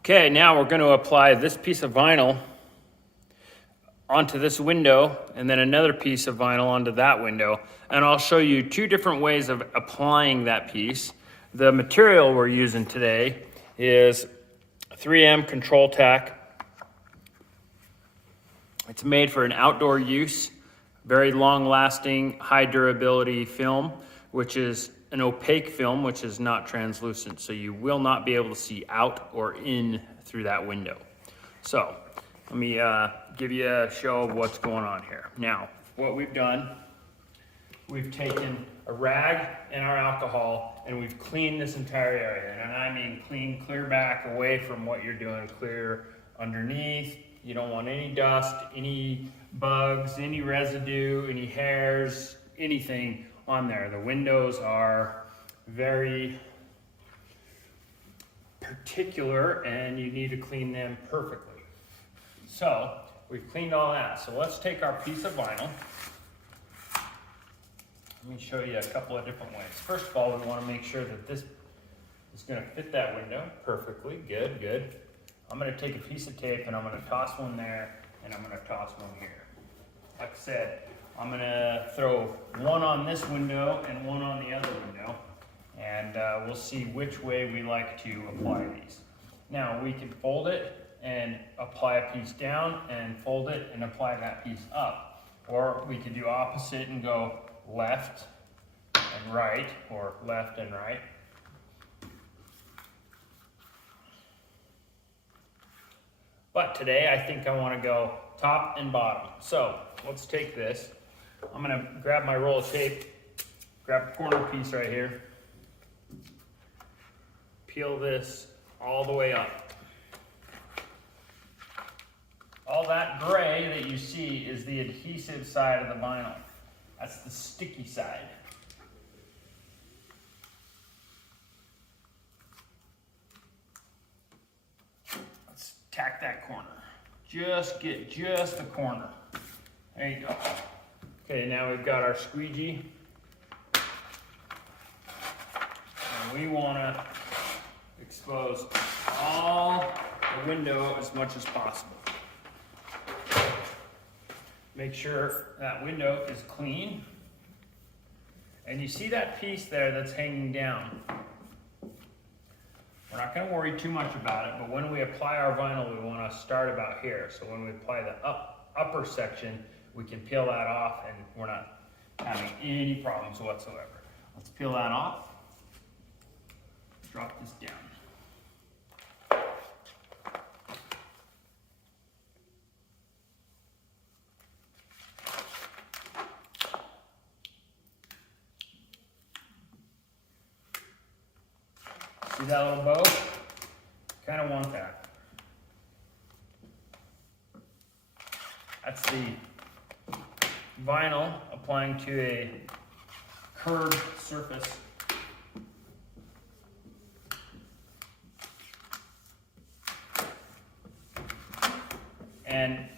Okay, now we're going to apply this piece of vinyl onto this window and then another piece of vinyl onto that window. And I'll show you two different ways of applying that piece. The material we're using today is 3M Control Tack. It's made for an outdoor use, very long lasting, high durability film, which is an opaque film, which is not translucent. So you will not be able to see out or in through that window. So let me give you a show of what's going on here. Now, what we've done, we've taken a rag and our alcohol and we've cleaned this entire area. And I mean clean, clear back away from what you're doing, clear underneath. You don't want any dust, any bugs, any residue, any hairs, anything on there. The windows are very particular and you need to clean them perfectly. So we've cleaned all that. So let's take our piece of vinyl. Let me show you a couple of different ways. First of all, we want to make sure that this is going to fit that window perfectly. Good, good. I'm going to take a piece of tape and I'm going to toss one there and I'm going to toss one here. Like I said, I'm going to throw one on this window and one on the other window, and we'll see which way we like to apply these. Now we can fold it and apply a piece down and fold it and apply that piece up. Or we could do opposite and go left and right, or left and right. But today I think I want to go top and bottom. So let's take this. I'm going to grab my roll of tape, grab a corner piece right here, peel this all the way up. All that gray that you see is the adhesive side of the vinyl. That's the sticky side. Let's tack that corner. Just get just the corner. There you go. Okay, now we've got our squeegee. And we want to expose all the window as much as possible. Make sure that window is clean. And you see that piece there that's hanging down. We're not going to worry too much about it, but when we apply our vinyl, we want to start about here. So when we apply the upper section, we can peel that off and we're not having any problems whatsoever. Let's peel that off. Drop this down. See that little bow? Kind of want that. That's the vinyl applying to a curved surface. And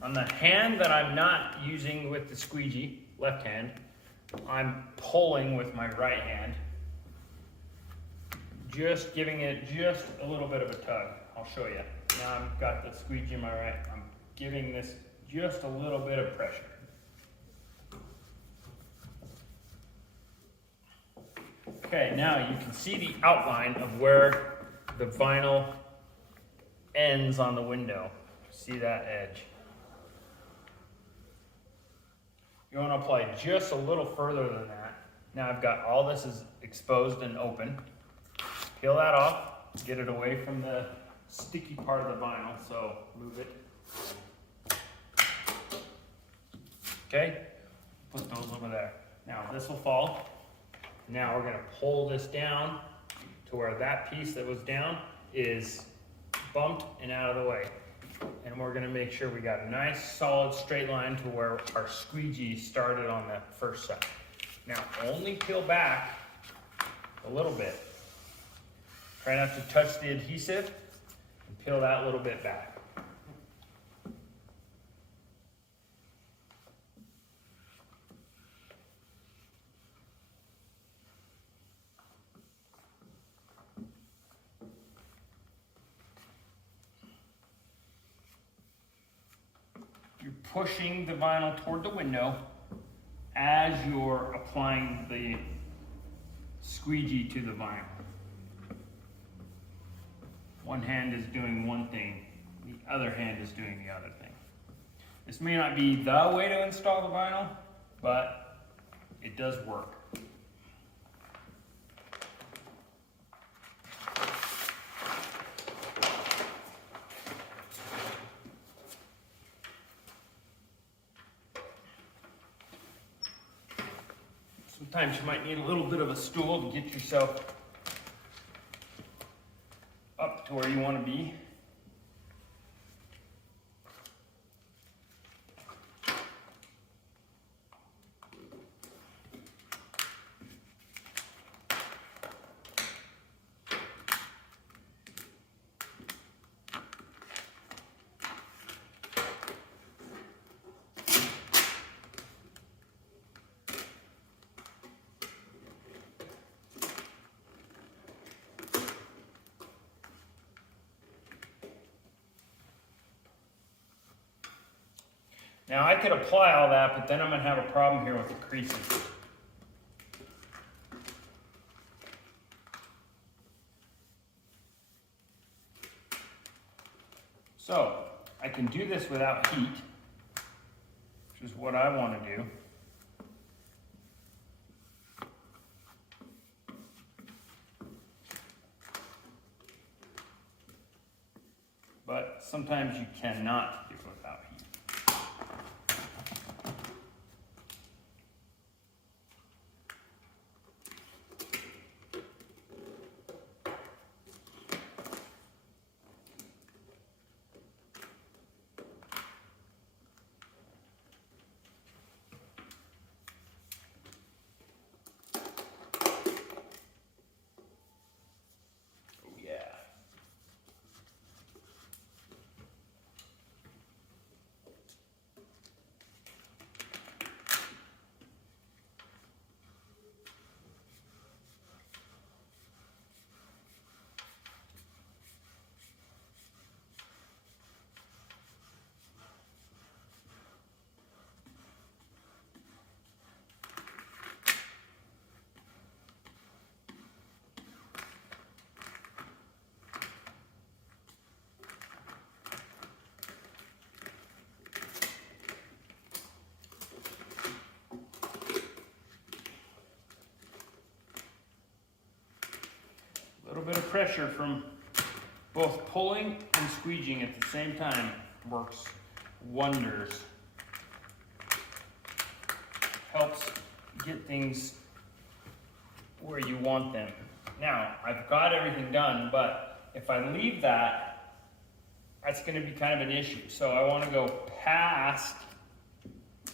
on the hand that I'm not using with the squeegee, left hand, I'm pulling with my right hand. Just giving it just a little bit of a tug. I'll show you. Now I've got the squeegee in my right. I'm giving this just a little bit of pressure. Okay, now you can see the outline of where the vinyl ends on the window. See that edge? You want to apply just a little further than that. Now I've got all this is exposed and open. Peel that off, get it away from the sticky part of the vinyl, so move it. Okay, put those over there. Now this will fall. Now we're gonna pull this down to where that piece that was down is bumped and out of the way. And we're gonna make sure we got a nice solid straight line to where our squeegee started on the first side. Now only peel back a little bit. Try not to touch the adhesive and peel that little bit back. you're pushing the vinyl toward the window as you're applying the squeegee to the vinyl. One hand is doing one thing, the other hand is doing the other thing. This may not be the way to install the vinyl, but it does work. Sometimes you might need a little bit of a stool to get yourself up to where you want to be. Now I could apply all that, but then I'm going to have a problem here with the creasing. So I can do this without heat, which is what I want to do. But sometimes you cannot do it without heat. A little bit of pressure from both pulling and squeegeeing at the same time works wonders. Helps get things where you want them. Now, I've got everything done, but if I leave that, that's going to be kind of an issue. So I want to go past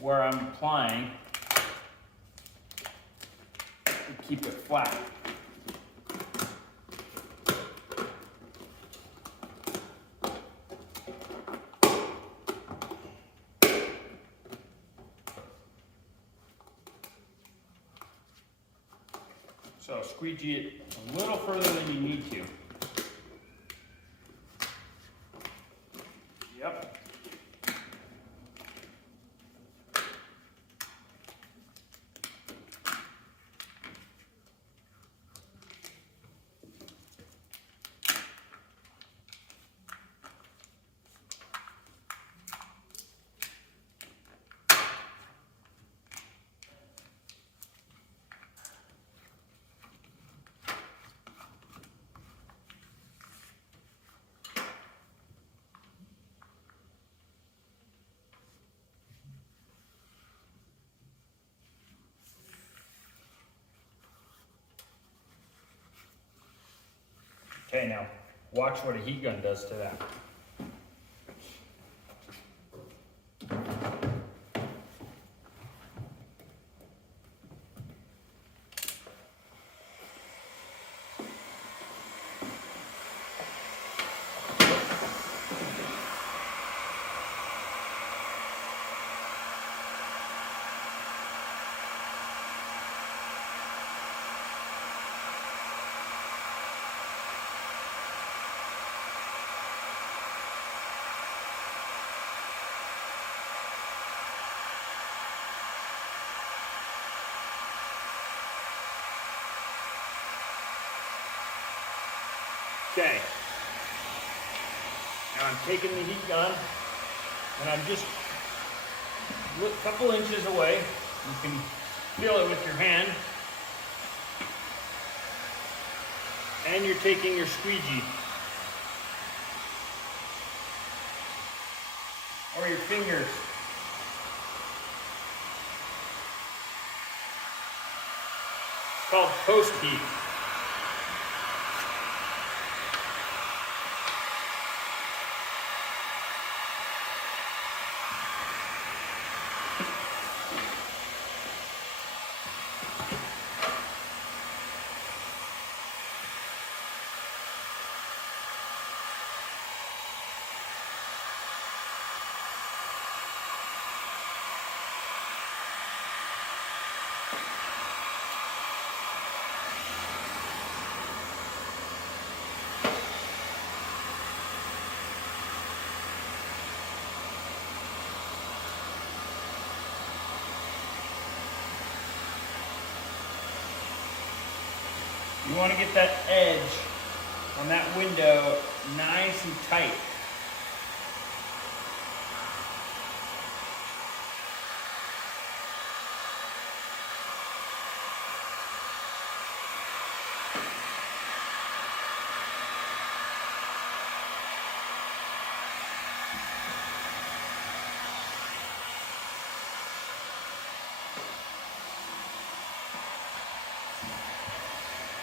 where I'm applying to keep it flat. So squeegee it a little further than you need to. Yep. Okay, now watch what a heat gun does to that. Okay. Now I'm taking the heat gun and I'm just a couple inches away. You can feel it with your hand. And you're taking your squeegee or your fingers. It's called post heat. You want to get that edge on that window nice and tight.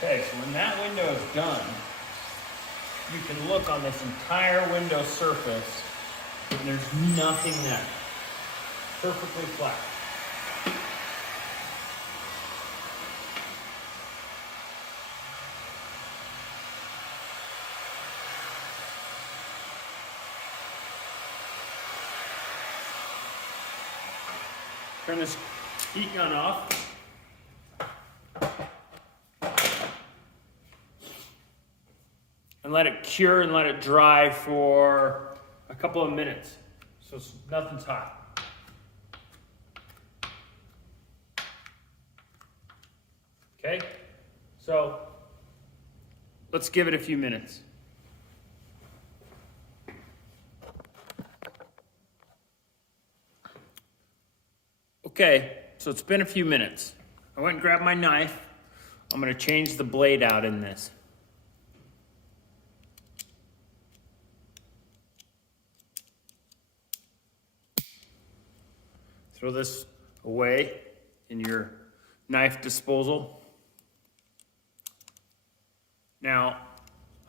Okay, so when that window is done, you can look on this entire window surface and there's nothing there. Perfectly flat. Turn this heat gun off. And let it cure and let it dry for a couple of minutes. So nothing's hot. Okay? So let's give it a few minutes. Okay, so it's been a few minutes. I went and grabbed my knife. I'm going to change the blade out in this. Throw this away in your knife disposal. Now,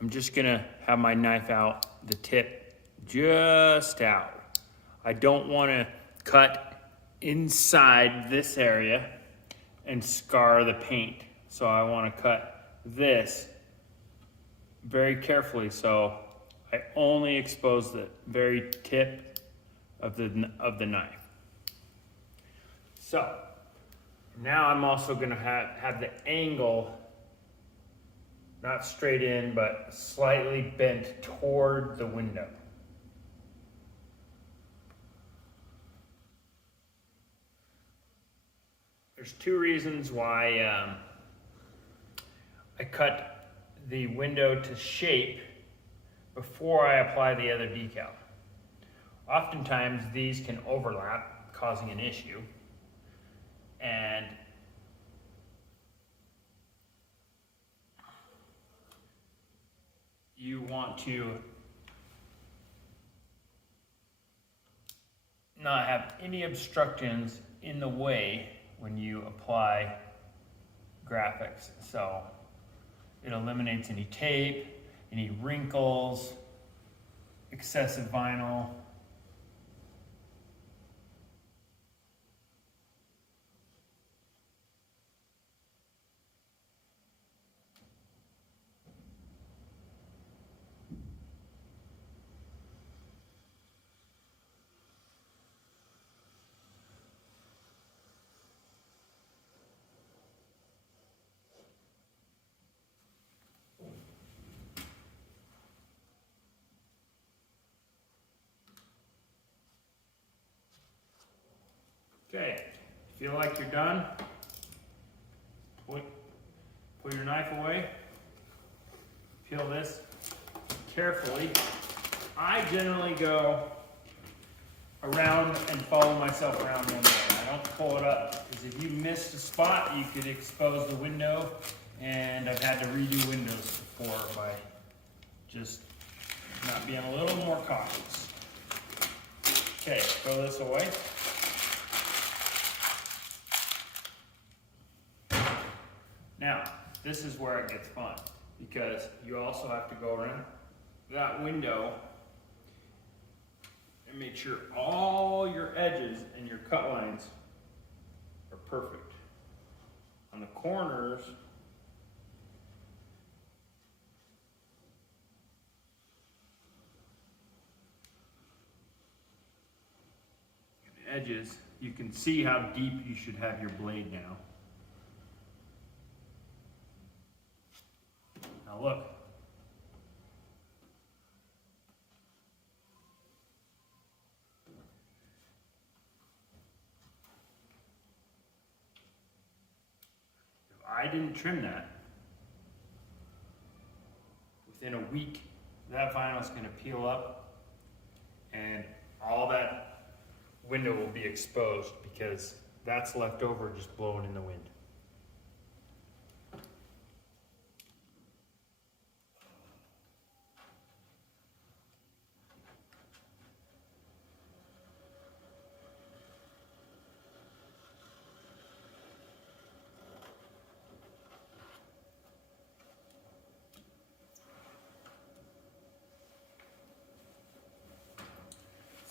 I'm just gonna have my knife out, the tip just out. I don't wanna cut inside this area and scar the paint. So I wanna cut this very carefully so I only expose the very tip of the knife. So now I'm also going to have the angle not straight in but slightly bent toward the window. There's two reasons why I cut the window to shape before I apply the other decal. Oftentimes these can overlap, causing an issue. And you want to not have any obstructions in the way when you apply graphics. So it eliminates any tape, any wrinkles, excessive vinyl. Okay, feel like you're done, put your knife away, peel this, carefully. I generally go around and follow myself around one way. I don't pull it up, because if you missed a spot, you could expose the window, and I've had to redo windows before by just not being a little more cautious. Okay, throw this away. Now, this is where it gets fun, because you also have to go around that window and make sure all your edges and your cut lines are perfect. On the corners, and edges, you can see how deep you should have your blade now. Now look. If I didn't trim that, within a week, that vinyl is going to peel up and all that window will be exposed, because that's left over just blowing in the wind.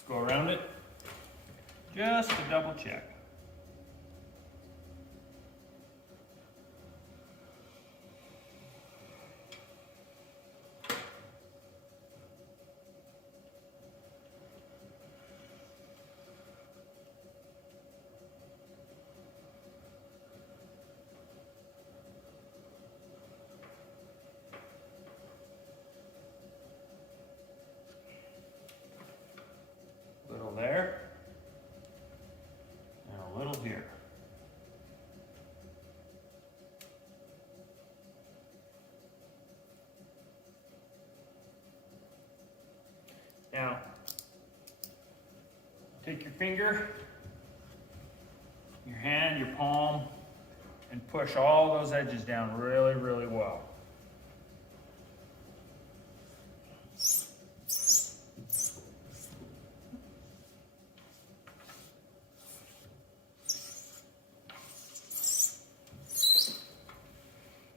Go around it just to double check. Little there, and a little here. Now, take your finger, your hand, your palm, and push all those edges down really, really well.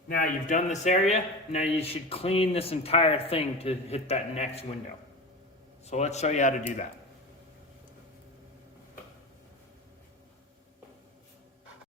Now you've done this area, now you should clean this entire thing to hit that next window. So let's show you how to do that.